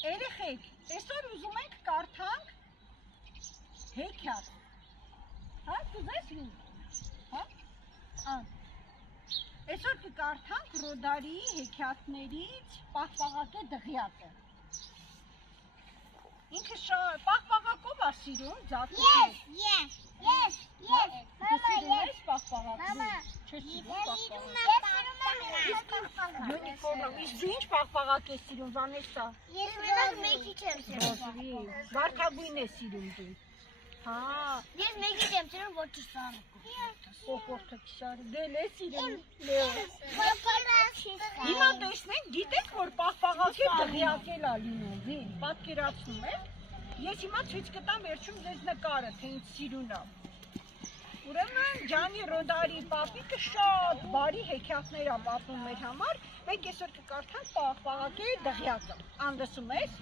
Երեխեք, այսօր ուզում ենք կարդանք հեքիաթ։ Հա, կուզես լու։ Հա? Այսօր կկարդանք Ռոդարի հեքիաթներից Պաղպաղակե դղյակը։ Ինքը պաղպաղակով ա սիրում, ձատուկ։ Ես։ Սիրում ես պաղպաղակը։ Չես սիրում պաղպաղակը։ Իսկ ինչ պաղպաղակ է սիրում, Վանեսա։ Ես մենակ մեկի չեմ սիրում։ Վարդագույն է սիրում դու։ Հա։ Ես մեկի չեմ սիրում, որ չսարը։ Կոկորտը քսարը, դել է սիրում, լեո։ Հիմա Հիմա տեսնենք, գիտեք, որ պաղպաղակի դղյակ էլ ա լինում, պատկերացնում եք։ Ես հիմա ցույց կտամ վերջում ձեզ նկարը, թե ինչ սիրուն ա։ Ուրեմն Ջանի Ռոդարի պապիկը շատ բարի հեքիաթներ ա պատմում մեր համար, մենք այսօր կկարդանք Պաղպաղակի դղյակը։ Անդսում ես։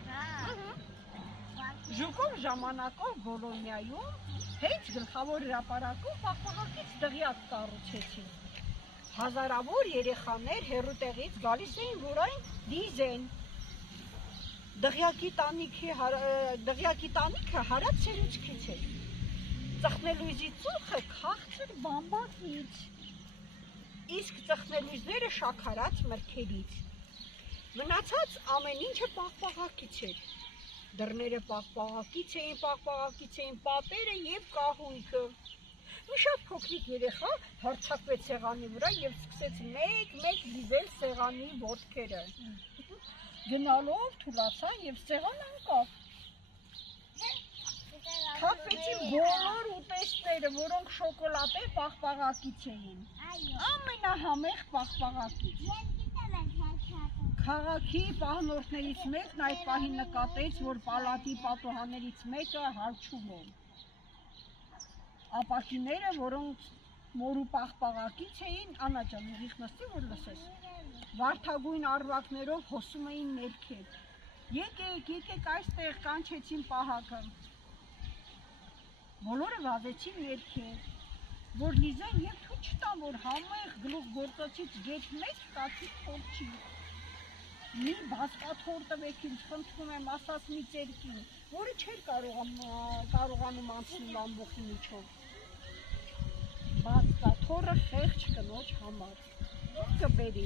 Ժուկով ժամանակով Բոլոնիայում հենց գլխավոր հրապարակում Պաղպաղակից դղյակ կառուցեցին։ Հազարավոր երեխաներ հեռու տեղից գալիս էին, որ այն դիզեն։ Դղյակի տանիքը հարած սերուցքից էր։ Ծխնելույզի ծուխը քաղցր բամբակից, իսկ ծխնելույզները շաքարած մրգերից։ Մնացած ամեն ինչը պաղպաղակից էր։ Դռները պաղպաղակից էին, պատերը և կահույքը։ Մի շատ փոքրիկ երեխա հարձակվեց սեղանի վրա և սկսեց մեկ դիզել սեղանի ոտքերը։ Գնալով թուլացան և սեղան անկավ։ Թափվեցին բոլոր ուտեստները, որոնք շոկոլադե պաղպաղակից էին։ Ամենահամեղ պաղպաղակից։ Քաղաքի պահնորդներից մեկն այդ պահին նկատեց, որ պալատի պատուհաններից մեկը հարչում է։ Ապակիները, որոնք մորու պաղպաղակից էին, Աննա ջան, ուղիղ նստի, որ լսես։ Վարդագույն արվակներով հոսում էին ներքև։ Եկեք այստեղ, կանչեցին պահակը։ Բոլորը վազեցին ներքև, որ լիզեն և թույլ չտան, որ համեղ գլուխ գործոցից գետ մեկ կաթի փորչի։ Մի բազկաթոռ տվեք ինձ, խնդրում եմ, ասաց մի ծերկին, որը չէր կարողանում անցնել ամբոխի միջով։ Բազկաթոռը խեղճ կնոջ համար։ Կբերի։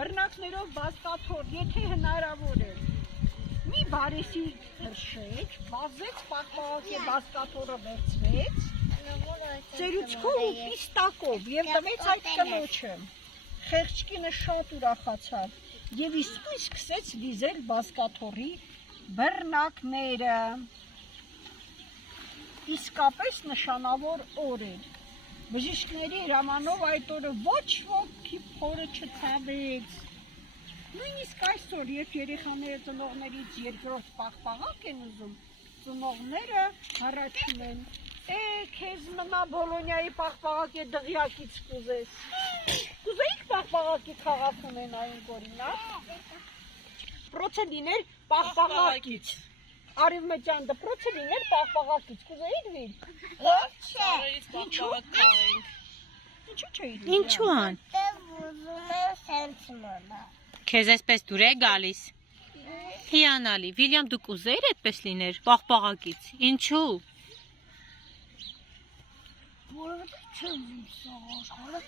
Բռնակներով բազկաթոռ, եթե հնարավոր է։ Մի բարեսի հրշեջ, վազեց Պաղպաղակի բազկաթոռը վերցվեց, ծերուցքով ու պիստակով և տվեց այդ կնոջը։ Խեղճկինը շատ ուրախացավ և իսկույն սկսեց լիզել բազկաթոռի բռնակները։ Իսկապես նշանավոր օր էր։ Բժիշկների հրամանով այդ օրը ոչ ոքի փորը չցավեց։ Նույնիսկ այսօր, երբ երեխաները ծնողներից երկրորդ պաղպաղակ են ուզում, ծնողները հառաչում են, քեզ մնա Բոլոնիայի Պաղպաղակի դղյակից կուզես։ Կուզեիք Պաղպաղակի քաղաք ունենայինք օրինակ։ Պրոցը լիներ Պաղպաղակից։ Արևմտյան դպրոցը լիներ Պաղպաղակից, կուզեիք վիլ։ Ինչու՞ չէիք։ Ինչու ան։ Քեզ այսպես դուր է գալիս։ Հիանալի, Վիլյամ, դու կուզեիր այդպես լիներ Պաղպաղակից։ Ինչու։ Որովհետև չեմ սաղ աշխարհը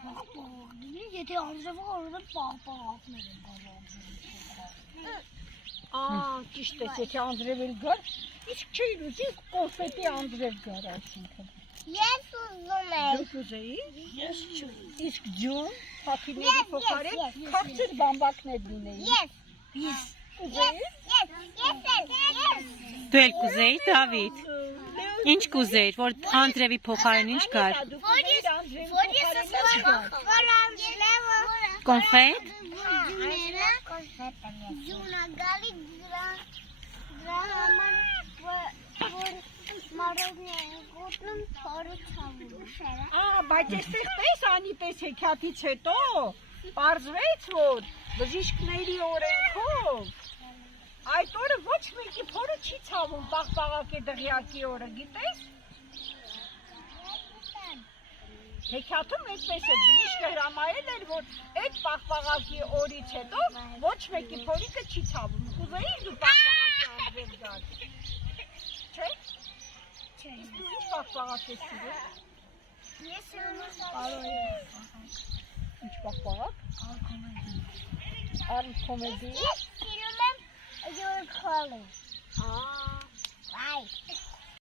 պաղպաղակ լինի, եթե անձրևը որովհետև պաղպաղակներ են գալու։ Ճիշտ ես, եթե անձրև էլ գար, իսկ չէիր ուզի կոնֆետի անձրև գար, այսինքն։ Ես ուզում եմ։ Դուք ուզեի։ Ես չուզում։ Իսկ ջուն, փաթիների փոխարեն քաղցր բամբակներ լինեին։ Ես։ Ուզեի։ Դու էլ կուզեիր, Դավիթ։ Ինչ կուզեիր, որ անձրևի փոխարեն ինչ գար։ Կոնֆետ։ Ջունը գալի դրա համար մարոզնի են գոտնում թորը չավում։ Բայց այստեղ պես անի պես հեքիաթից հետո պարզվեց, որ բժիշկների օրենքով այդ օրը ոչ մեկի փորը չի ցավում Պաղպաղակի դղյակի օրը, գիտես։ Հեքիաթում այսպես է, բժիշկը հրամայել էր, որ այդ պաղպաղակի օրից հետո ոչ մեկի փորիկը չի ցավում։ Կուզեի դու պաղպաղակի անձեր գալ։ Չէ՞։ Չէ։ Դու ինչ պաղպաղակ ես սիրում։ Ես սիրում Ինչ պաղպաղակ։ Արմքոմեդի։ Ես սիրում եմ your color. Ay.